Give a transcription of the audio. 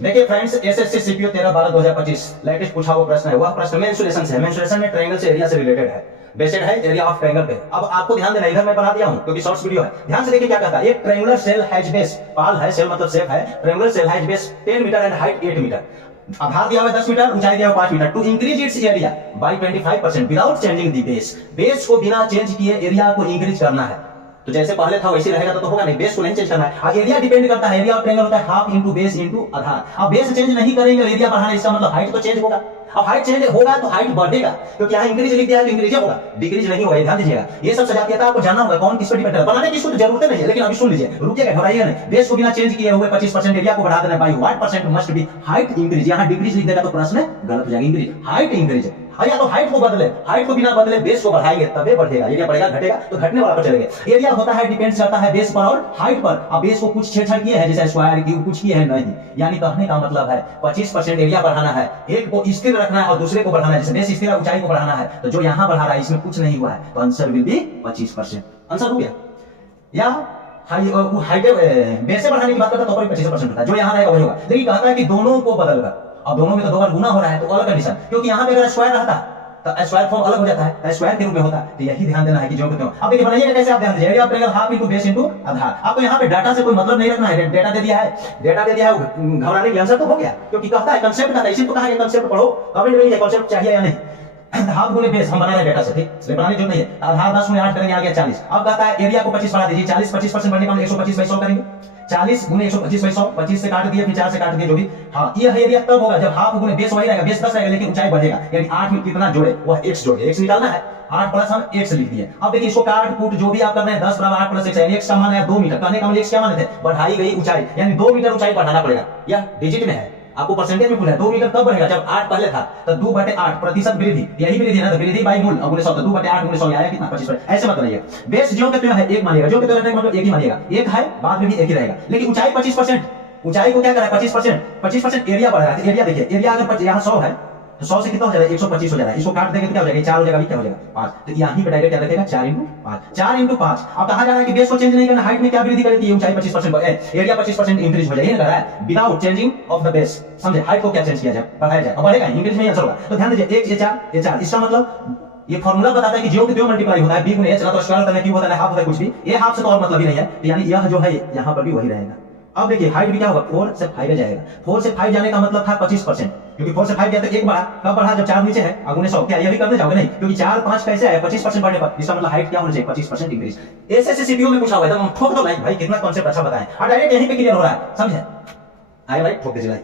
देखिए friends, SSC CPO 13/12/2025 latest पूछा हुआ प्रश्न है। वह प्रश्न मेंसुरेशन से है। मेंसुरेशन में ट्रायंगल से एरिया से रिलेटेड है, बेस्ड है एरिया ऑफ ट्रायंगल पे। अब आपको ध्यान देना, इधर मैं बना दिया हूं क्योंकि शॉर्ट्स वीडियो है। ध्यान से देखिए क्या कहता है। एक ट्रायंगुलर सेल हैज बेस, पाल है, सेल मतलब शेप है। Triangular sail has base 10 metre and height 8 metre. आधार दिया हुआ है 10 मीटर, ऊंचाई दिया हुआ 5 metre. To increase its area by 25% without changing the base. Base को बिना चेंज किए एरिया को इंक्रीज करना है। तो जैसे पहले था वैसे रहेगा तो होगा नहीं, बेस को नहीं चेंज करना है। अब एरिया डिपेंड करता है, एरिया ऑफ ट्रायंगल होता है हाफ इंटू बेस इंटू आधार। अब बेस चेंज नहीं करेंगे, एरिया बढ़ाना, इसका मतलब हाइट तो चेंज होगा। अब हाइट चेंज होगा तो हाइट बढ़ेगा, क्योंकि यहाँ इंक्रीज लिख दिया है तो इंक्रीज होगा, डिक्रीज नहीं होगा। ध्यान दीजिएगा, ये सब सजातीयता आपको जानना होगा, कौन किस पर डिपेंड है। बनाने की इसको तो जरूरत नहीं है, लेकिन अभी सुन लीजिए, रुकिएगा, घबराइएगा नहीं। बेस को बिना चेंज किए हुए 25% एरिया को बढ़ा देना। By what percent must be height increase. यहाँ डिक्रीज लिख देगा तो प्रश्न गलत हो जाएगा। इंक्रीज, हाइट इंक्रीज, या तो हाइट को बदले, हाइट को बिना बदले बेस को बढ़ाएंगे तबे बढ़ेगा। एरिया बढ़ेगा घटेगा तो घटने वाला पर चलेंगे। एरिया होता है डिपेंड करता है बेस पर और हाइट पर। अब बेस को कुछ छेड़छाड़ किए हैं, जैसे स्क्वायर क्यूब कुछ किए हैं नहीं। यानी कहने का मतलब है 25% एरिया बढ़ाना है, एक को स्थिर रखना है और दूसरे को बढ़ाना है। जैसे बेस स्थिर है, ऊंचाई को बढ़ाना है, तो जो यहाँ बढ़ा रहा है इसमें कुछ नहीं हुआ है, तो आंसर विल बी 25%। आंसर हो गया। या हाइट बेस से बढ़ाने की बात करता है तो 25% होता है, जो यहाँ रहेगा वही होगा। लेकिन कहता है कि दोनों को बदलकर, अब दोनों में तो 2 बार गुना हो रहा है तो अलग कंडीशन, क्योंकि यहाँ पे अगर स्क्वायर रहता तो स्क्वायर फॉर्म अलग हो जाता है, स्क्वायर के रूप में होता है। तो यही ध्यान देना है कि जो क्यों। अब देखिए बनाइएगा कैसे, आप ध्यान दीजिए। Area of triangle half into base into आधार। आपको यहाँ पे डाटा से कोई मतलब नहीं रखना है, डेटा दे दिया है, डेटा दे दिया है, घबराने की आंसर तो हो गया, क्योंकि कहता है कंसेप्ट का, इसी को कहा है कंसेप्ट पढ़ो। कमेंट में कंसेप्ट चाहिए या नहीं। हाफ गुने बेस हम बना रहे डेटा से, ठीक, इसलिए बनाने जो नहीं है। आधार 10 गुने 8 करेंगे, आ गया 40। अब कहता है एरिया को 25 बढ़ा दीजिए। 40 25% बढ़ने का 125/100 करेंगे। 40 गुने 125/100, 25 से काट दिए, फिर 4 से काट दिए, जो भी। हाँ, ये एरिया तब होगा जब हाफ गुने बेस वही रहेगा, बेस 10 रहेगा लेकिन ऊंचाई बढ़ेगा। यानी 8 में कितना जोड़े, वह x जोड़े, x निकालना है। 8 प्लस हम x लिख दिए। अब देखिए इसको काट कूट जो भी आप कर रहे हैं, 10 बराबर 8 प्लस x यानी x का मान है 2 मीटर। कहने का मतलब x क्या माने थे, बढ़ाई गई ऊंचाई, यानी 2 मीटर ऊंचाई बढ़ाना पड़ेगा। यह डिजिट में है, आपको परसेंटेज में पूछा है। 2 मीटर कब बढ़ेगा, जब 8 पहले था तो 2/8 प्रतिशत वृद्धि, यही वृद्धि है ना, तो वृद्धि बाई मूल गुणे 100, तो 2/8 गुणे 100 आया कितना, 25%। ऐसे मत बनाइए। बेस जो के तो है एक मानिएगा, जो के तो रहने का मतलब एक ही मानिएगा, एक है बाद में भी एक ही रहेगा। लेकिन ऊंचाई 25%, ऊंचाई को क्या करा है 25% एरिया बढ़ रहा है। एरिया देखिए, एरिया अगर यहाँ 100 है तो 100 से कितना हो जाएगा, 125 हो जाएगा। इसको काट देंगे तो क्या हो जाएगा, 4 हो जाएगा, क्या हो जाएगा 5। तो यहीं पे डायरेक्ट क्या रखेगा, 4 × 5, 4 × 5। अब कहा जा रहा है कि बेस को चेंज नहीं करना, हाइट में क्या वृद्धि करेगी, ऊंचाई 25%, एरिया 25% इंक्रीज हो जाएगा। ये कह रहा है without changing of the base. समझे, हाइट को क्या चेंज किया जाए, बढ़ाया जाए, अब बढ़ेगा, इंक्रीज नहीं आंसर होगा। तो ध्यान दीजिए, 1 ये 4, इसका मतलब ये फार्मूला बताता है कि जो के जो मल्टीप्लाई होता है, b गुणे h, ना तो स्क्वायर होता है, क्यूब होता है, हाफ होता है, कुछ भी। ये हाफ से तो और मतलब ही नहीं है, तो यानी यह जो है यहाँ पर भी वही रहेगा। अब देखिए हाइट भी क्या होगा, 4 से 5 जाएगा। 4 से 5 जाने का मतलब था 25%, क्योंकि 4 से 5 गया तो एक बढ़ा, कब बढ़ा, जब 4 नीचे है, गुणे 100। क्या यही करने जाओगे, नहीं, क्योंकि 4 5 कैसे है 25% बढ़ने पर, इसका मतलब हाइट क्या होना चाहिए, 25% इंक्रीज। एसएससी सीपीओ में पूछा हुआ है, एकदम ठोक दो लाइक भाई, कितना कॉन्सेप्ट अच्छा बताया, और डायरेक्ट यहीं पे क्लियर हो रहा है, समझे। आए भाई, ठोक दीजिए लाइक।